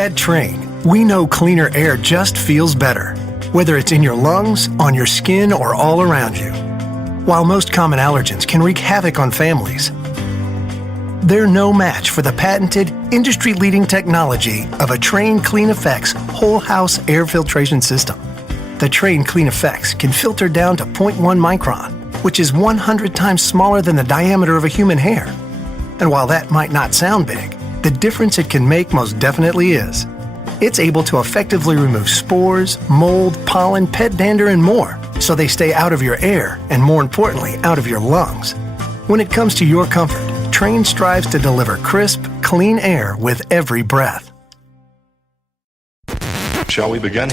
At Trane, we know cleaner air just feels better, whether it's in your lungs, on your skin, or all around you. While most common allergens can wreak havoc on families, they're no match for the patented, industry-leading technology of a Trane Clean Effects whole house air filtration system. The Trane Clean Effects can filter down to 0.1 micron, which is 100 times smaller than the diameter of a human hair. And while that might not sound big, the difference it can make most definitely is. It's able to effectively remove spores, mold, pollen, pet dander, and more, so they stay out of your air and, more importantly, out of your lungs. When it comes to your comfort, Trane strives to deliver crisp, clean air with every breath. Shall we begin?